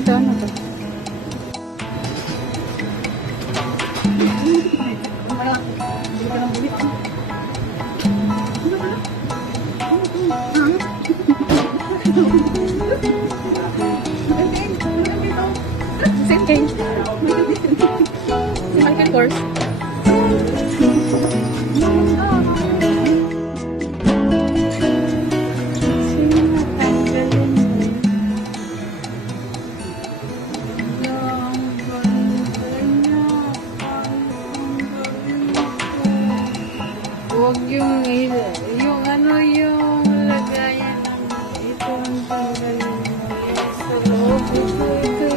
Ito ano to? Same thing. Si Michael Kors. Huwag yung ano yung lagayan ng ito ang tanggalin mo sa loob. Ito.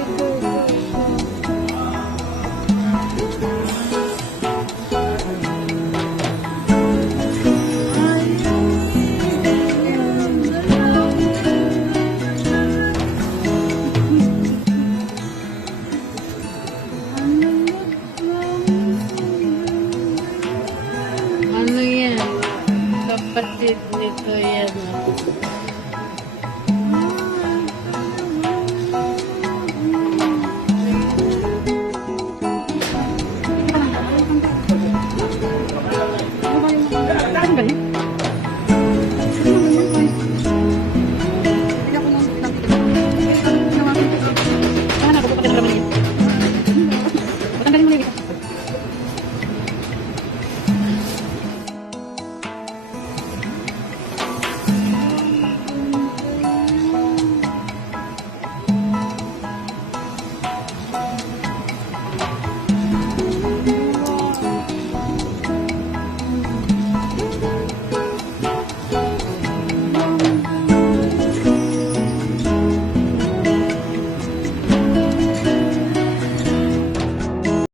Ano yan? Kapatid nito yan.